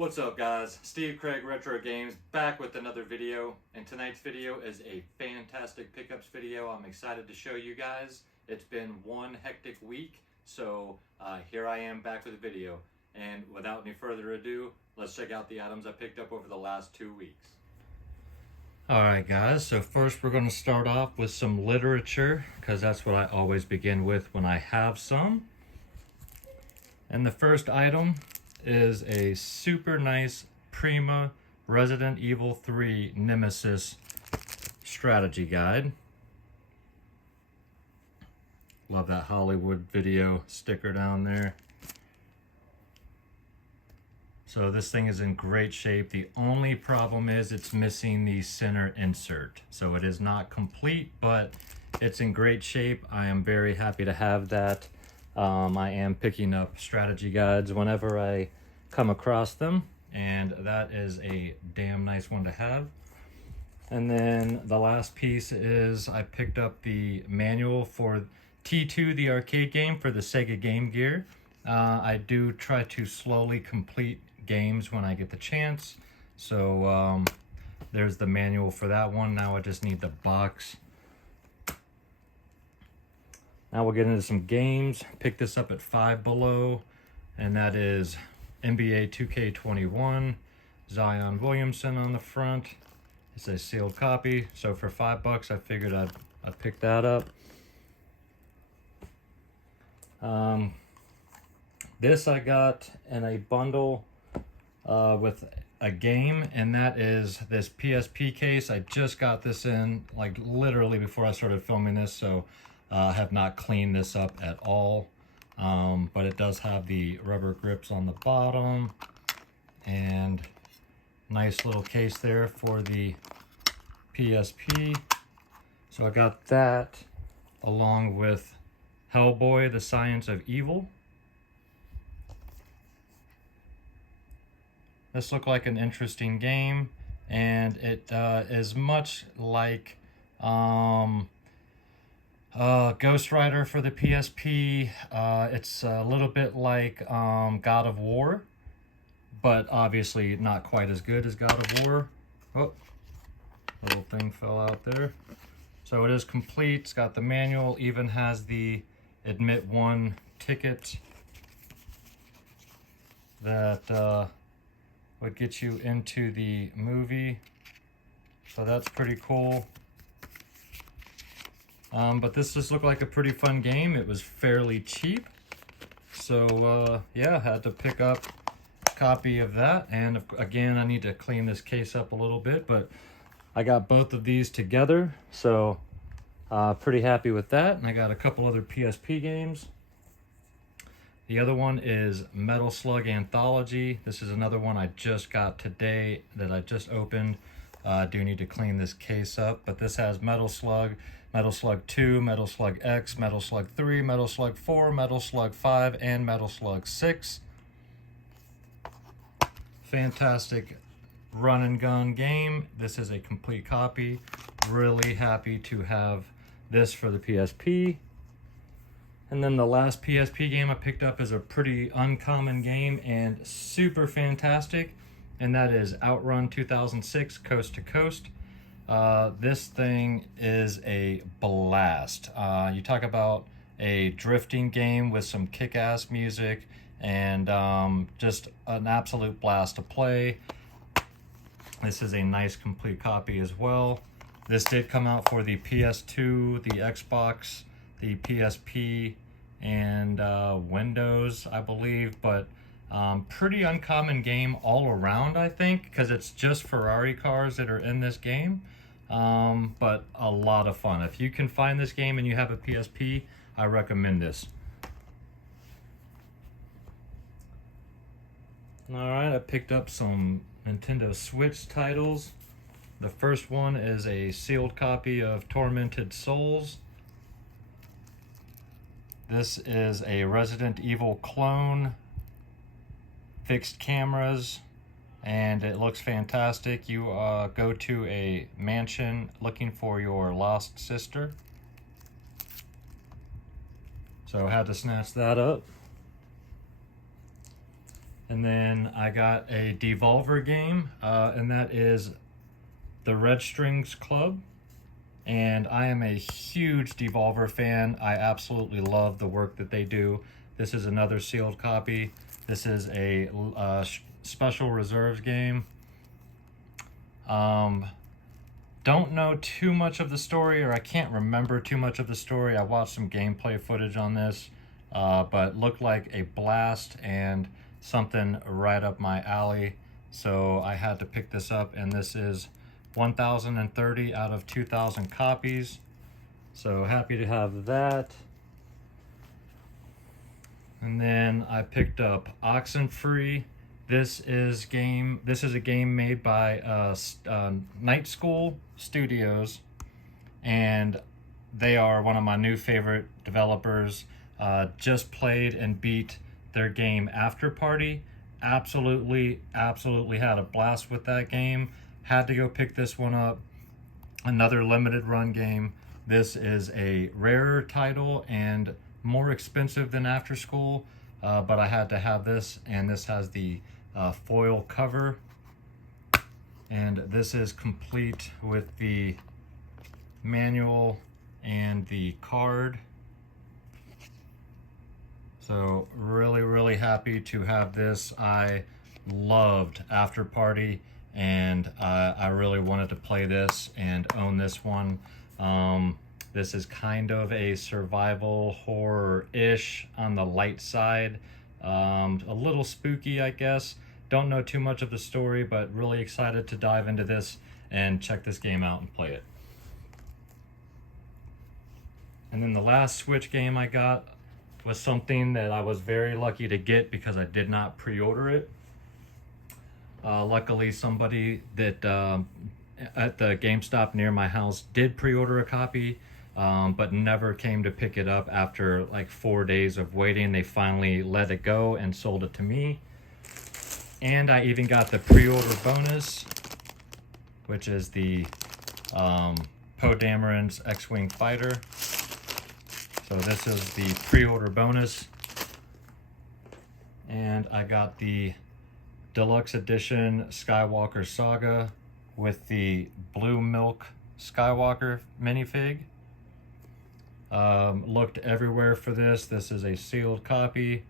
What's up guys, Steve Craig Retro Games back with another video, and tonight's video is a fantastic pickups video. I'm excited to show you guys. It's been one hectic week, so here I am back with a video, and without any further ado, let's check out the items I picked up over the last 2 weeks. Alright guys, so first we're going to start off with some literature, because that's what I always begin with when I have some. And the first item is a super nice Prima Resident Evil 3 Nemesis strategy guide. Love that Hollywood video sticker down there. So this thing is in great shape. The only problem is it's missing the center insert. So it is not complete, but it's in great shape. I am very happy to have that. I am picking up strategy guides whenever I come across them, and that is a damn nice one to have. And then the last piece is I picked up the manual for T2, the arcade game for the Sega Game Gear. I do try to slowly complete games when I get the chance, so there's the manual for that one. Now I just need the box. Now we'll get into some games. Pick this up at Five Below, and that is NBA 2K21, Zion Williamson on the front. It's a sealed copy, so for $5 I figured I'd pick that up. This I got in a bundle with a game, and that is this PSP case. I just got this in like literally before I started filming this, so I have not cleaned this up at all. But it does have the rubber grips on the bottom, and nice little case there for the PSP. So I got that along with Hellboy, The Science of Evil. This looked like an interesting game, and it is much like Ghost Rider for the PSP. It's a little bit like God of War, but obviously not quite as good as God of War. Oh, little thing fell out there. So it is complete. It's got the manual, even has the Admit 1 ticket that would get you into the movie. So that's pretty cool. But this just looked like a pretty fun game. It was fairly cheap. So yeah, I had to pick up a copy of that. And again, I need to clean this case up a little bit, but I got both of these together. So pretty happy with that. And I got a couple other PSP games. The other one is Metal Slug Anthology. This is another one I just got today that I just opened. I do need to clean this case up, but this has Metal Slug, Metal Slug 2, Metal Slug X, Metal Slug 3, Metal Slug 4, Metal Slug 5, and Metal Slug 6. Fantastic run and gun game. This is a complete copy. Really happy to have this for the PSP. And then the last PSP game I picked up is a pretty uncommon game and super fantastic, and that is Outrun 2006 Coast to Coast. This thing is a blast. You talk about a drifting game with some kick-ass music, and just an absolute blast to play. This is a nice complete copy as well. This did come out for the PS2, the Xbox, the PSP, and Windows, I believe, but pretty uncommon game all around, I think, because it's just Ferrari cars that are in this game. But a lot of fun. If you can find this game and you have a PSP, I recommend this. Alright, I picked up some Nintendo Switch titles. The first one is a sealed copy of Tormented Souls. This is a Resident Evil clone, fixed cameras, and it looks fantastic. You go to a mansion looking for your lost sister. So I had to snatch that up. And then I got a Devolver game, and that is the Red Strings Club. And I am a huge Devolver fan. I absolutely love the work that they do. This is another sealed copy. This is a special reserves game. Don't know too much of the story, or I can't remember too much of the story. I watched some gameplay footage on this, but looked like a blast and something right up my alley. So I had to pick this up, and this is 1,030 out of 2,000 copies. So happy to have that. And then I picked up Oxen Free. This is a game made by Night School Studios, and they are one of my new favorite developers. Just played and beat their game After Party. Absolutely had a blast with that game. Had to go pick this one up. Another limited run game. This is a rarer title and more expensive than After School, but I had to have this, and this has the foil cover, and this is complete with the manual and the card. So really happy to have this. I loved After Party, and I really wanted to play this and own this one. This is kind of a survival horror-ish on the light side. A little spooky, I guess. Don't know too much of the story, but really excited to dive into this and check this game out and play it. And then the last Switch game I got was something that I was very lucky to get because I did not pre-order it. Luckily, somebody that at the GameStop near my house did pre-order a copy, but never came to pick it up. After like 4 days of waiting, they finally let it go and sold it to me. And I even got the pre-order bonus, which is the Poe Dameron's X-Wing Fighter. So this is the pre-order bonus. And I got the Deluxe Edition Skywalker Saga with the Blue Milk Skywalker minifig. Looked everywhere for this. This is a sealed copy,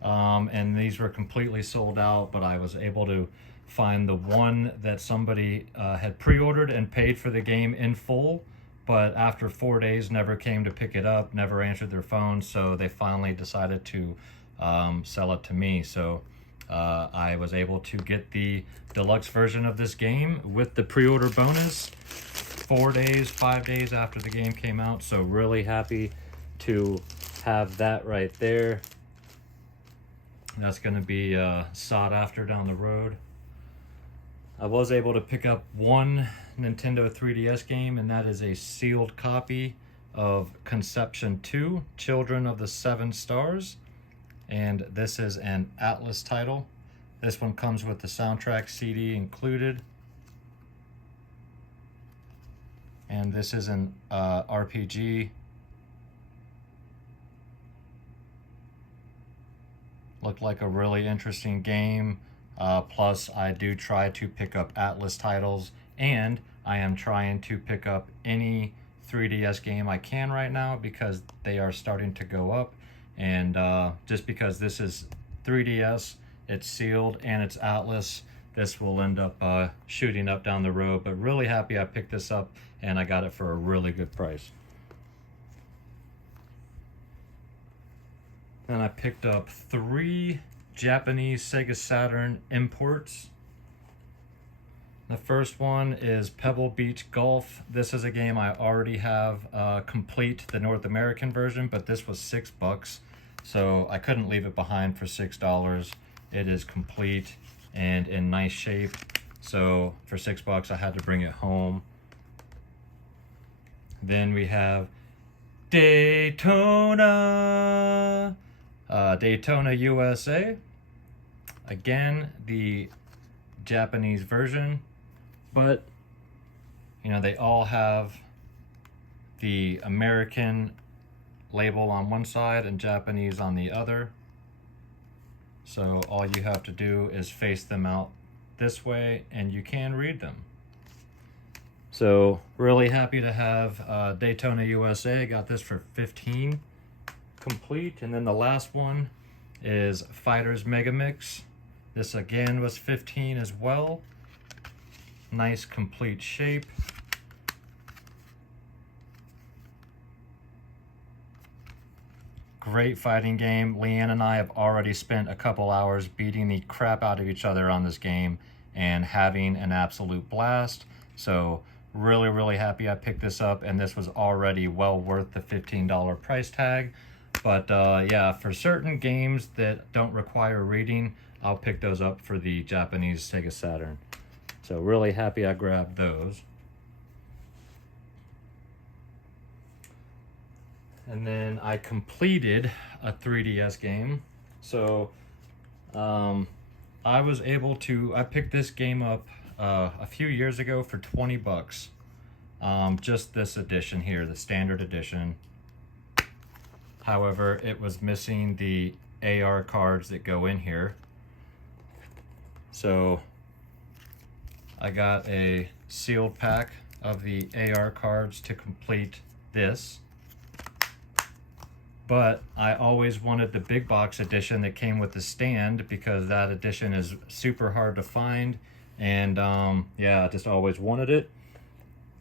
and these were completely sold out, but I was able to find the one that somebody had pre-ordered and paid for the game in full, but after 4 days never came to pick it up, never answered their phone, so they finally decided to sell it to me. So I was able to get the deluxe version of this game with the pre-order bonus 4 days, 5 days after the game came out. So really happy to have that right there. That's going to be sought after down the road. I was able to pick up one Nintendo 3DS game, and that is a sealed copy of Conception 2, Children of the Seven Stars. And this is an Atlas title. This one comes with the soundtrack CD included. And this is an RPG. Looked like a really interesting game. Plus, I do try to pick up Atlas titles, and I am trying to pick up any 3DS game I can right now because they are starting to go up. And just because this is 3DS, it's sealed, and it's Atlas, this will end up shooting up down the road. But really happy I picked this up, and I got it for a really good price. Then I picked up 3 Japanese Sega Saturn imports. The first one is Pebble Beach Golf. This is a game I already have complete, the North American version, but this was $6, so I couldn't leave it behind for $6. It is complete and in nice shape, so for $6 I had to bring it home. Then we have Daytona, Daytona USA. Again, the Japanese version, but you know, they all have the American label on one side and Japanese on the other. So all you have to do is face them out this way and you can read them. So really happy to have Daytona USA. Got this for 15 complete. And then the last one is Fighters Megamix. This again was 15 as well. Nice complete shape. Great fighting game. Leanne and I have already spent a couple hours beating the crap out of each other on this game and having an absolute blast. So really happy I picked this up, and this was already well worth the $15 price tag. But yeah, for certain games that don't require reading, I'll pick those up for the Japanese Sega Saturn. So really happy I grabbed those. And then I completed a 3DS game. So I was able to, I picked this game up a few years ago for 20 bucks. Just this edition here, the standard edition. However, it was missing the AR cards that go in here. So I got a sealed pack of the AR cards to complete this. But I always wanted the big box edition that came with the stand, because that edition is super hard to find. And yeah, I just always wanted it.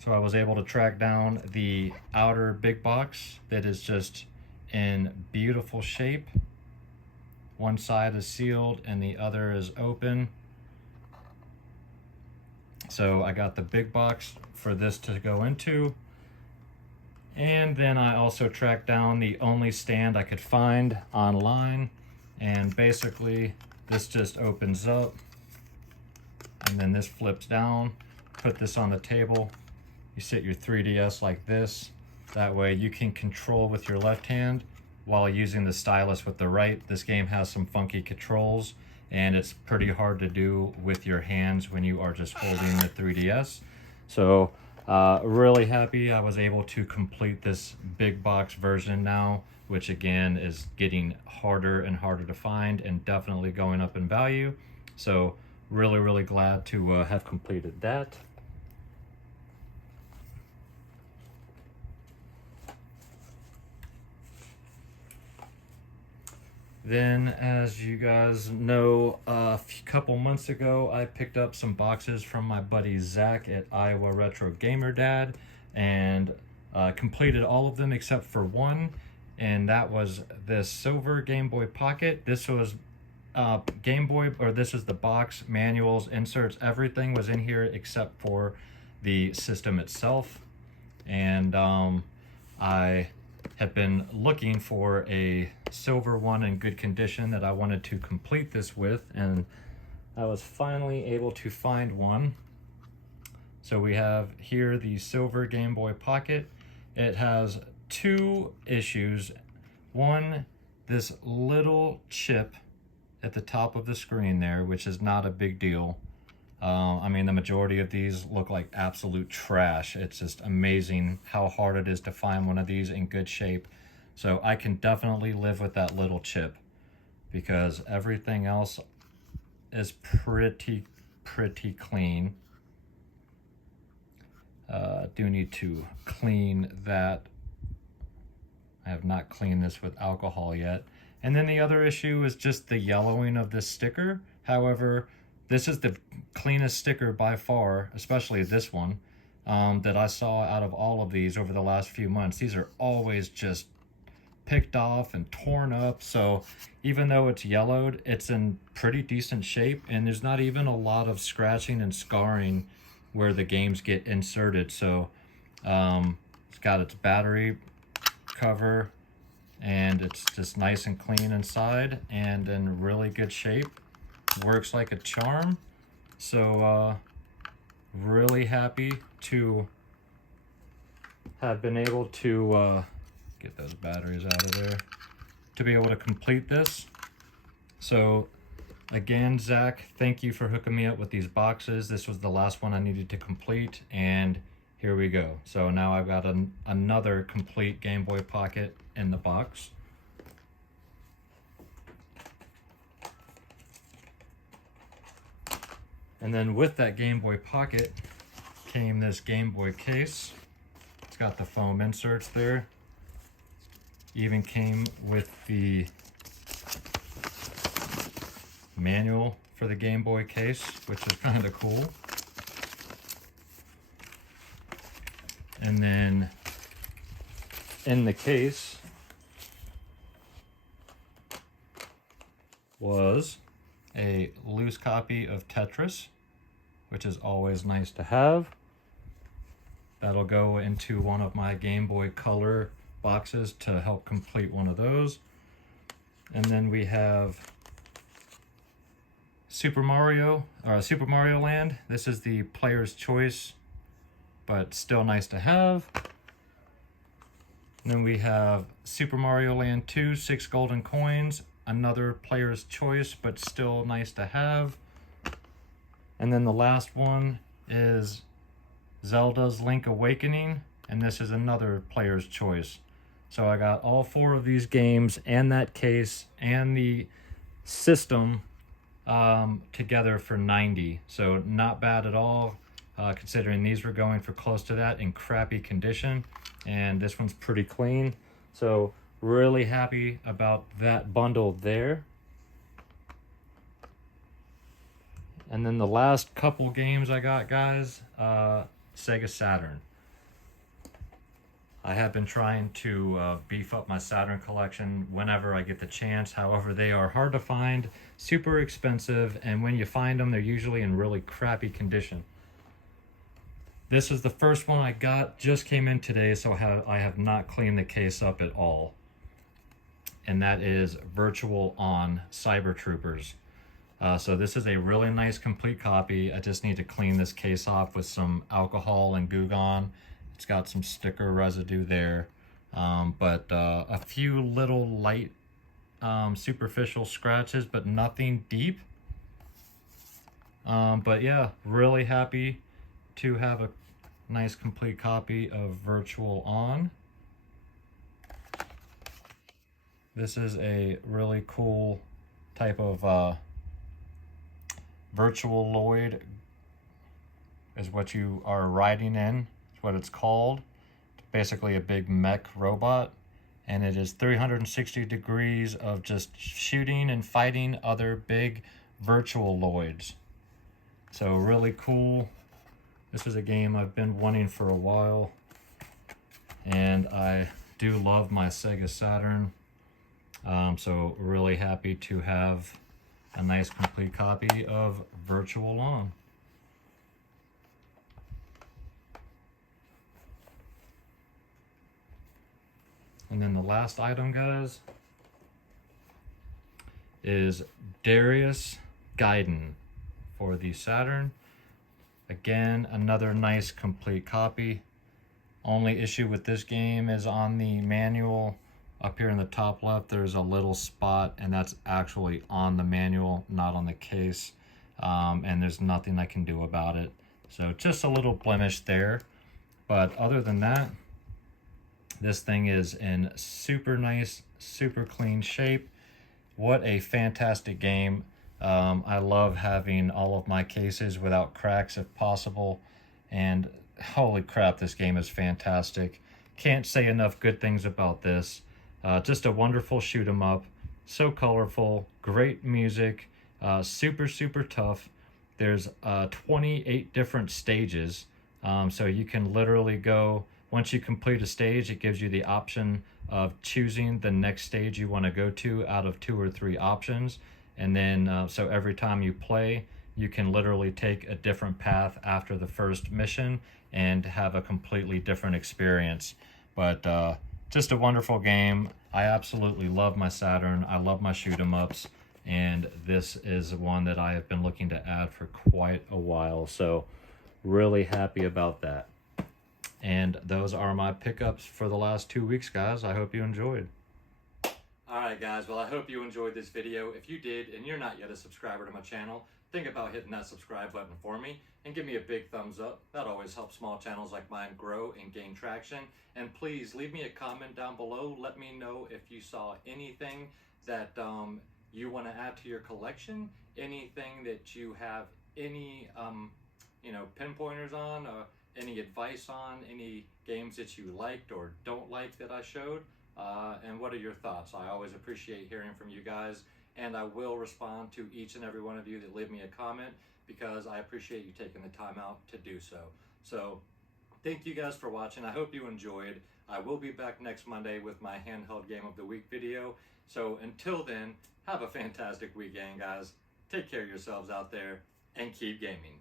So I was able to track down the outer big box that is just in beautiful shape. One side is sealed and the other is open. So I got the big box for this to go into. And then I also tracked down the only stand I could find online. And basically this just opens up and then this flips down. Put this on the table. You sit your 3DS like this. That way you can control with your left hand while using the stylus with the right. This game has some funky controls and it's pretty hard to do with your hands when you are just holding the 3DS. So really happy I was able to complete this big box version now, which again is getting harder and harder to find and definitely going up in value. So really glad to have completed that. Then, as you guys know, a couple months ago, I picked up some boxes from my buddy Zach at Iowa Retro Gamer Dad, and completed all of them except for one, and that was this silver Game Boy Pocket. This was Game Boy, or this is the box, manuals, inserts, everything was in here except for the system itself. And I have been looking for a silver one in good condition that I wanted to complete this with, and I was finally able to find one. So we have here the silver Game Boy Pocket. It has two issues. One, this little chip at the top of the screen there, which is not a big deal. I mean, the majority of these look like absolute trash. It's just amazing how hard it is to find one of these in good shape. So I can definitely live with that little chip, because everything else is pretty clean. Do need to clean that. I have not cleaned this with alcohol yet. And then the other issue is just the yellowing of this sticker. However, this is the cleanest sticker by far, especially this one, that I saw out of all of these over the last few months. These are always just picked off and torn up. So even though it's yellowed, it's in pretty decent shape, and there's not even a lot of scratching and scarring where the games get inserted. So it's got its battery cover, and it's just nice and clean inside and in really good shape. Works like a charm. So really happy to have been able to get those batteries out of there, to be able to complete this. So again, Zach, thank you for hooking me up with these boxes. This was the last one I needed to complete, and here we go. So now I've got another complete Game Boy Pocket in the box. And then with that Game Boy Pocket came this Game Boy case. It's got the foam inserts there. Even came with the manual for the Game Boy case, which is kind of cool. And then in the case was a loose copy of Tetris, which is always nice to have. That'll go into one of my Game Boy Color boxes to help complete one of those. And then we have Super Mario Land. This is the player's choice, but still nice to have. And then we have Super Mario Land 2, 6 golden coins. Another player's choice, but still nice to have. And then the last one is Zelda's Link Awakening, and this is another player's choice. So I got all 4 of these games and that case and the system together for $90. So not bad at all, considering these were going for close to that in crappy condition, and this one's pretty clean. So really happy about that bundle there. And then the last couple games I got, guys, Sega Saturn. I have been trying to beef up my Saturn collection whenever I get the chance. However, they are hard to find, super expensive, and when you find them, they're usually in really crappy condition. This is the first one I got, just came in today, so I have not cleaned the case up at all. And that is Virtual On Cyber Troopers. So this is a really nice complete copy. I just need to clean this case off with some alcohol and Goo Gone. It's got some sticker residue there, but a few little light superficial scratches, but nothing deep. But yeah, really happy to have a nice complete copy of Virtual On. This is a really cool type of Virtualoid is what you are riding in. It's what it's called. It's basically a big mech robot, and it is 360 degrees of just shooting and fighting other big Virtualoids. So really cool. This is a game I've been wanting for a while, and I do love my Sega Saturn. So really happy to have a nice complete copy of Virtual On. And then the last item, guys, is Darius Gaiden for the Saturn. Again, another nice complete copy. Only issue with this game is on the manual. Up here in the top left, there's a little spot, and that's actually on the manual, not on the case. And there's nothing I can do about it. So just a little blemish there. But other than that, this thing is in super nice, super clean shape. What a fantastic game. I love having all of my cases without cracks if possible. And holy crap, this game is fantastic. Can't say enough good things about this. Just a wonderful shoot 'em up, so colorful, great music, super, super tough. There's 28 different stages, so you can literally go, once you complete a stage, it gives you the option of choosing the next stage you want to go to out of 2 or 3 options. And then, so every time you play, you can literally take a different path after the first mission and have a completely different experience. But just a wonderful game. I absolutely love my Saturn. I love my shoot 'em ups, and this is one that I have been looking to add for quite a while. So really happy about that. And those are my pickups for the last 2 weeks, guys. I hope you enjoyed. Alright guys, well I hope you enjoyed this video. If you did and you're not yet a subscriber to my channel, think about hitting that subscribe button for me and give me a big thumbs up. That always helps small channels like mine grow and gain traction. And please leave me a comment down below. Let me know if you saw anything that you want to add to your collection, anything that you have any pinpointers on, any advice on any games that you liked or don't like that I showed, and what are your thoughts? I always appreciate hearing from you guys, and I will respond to each and every one of you that leave me a comment, because I appreciate you taking the time out to do so. So thank you guys for watching. I hope you enjoyed. I will be back next Monday with my handheld game of the week video. So until then, have a fantastic weekend, guys. Take care of yourselves out there and keep gaming.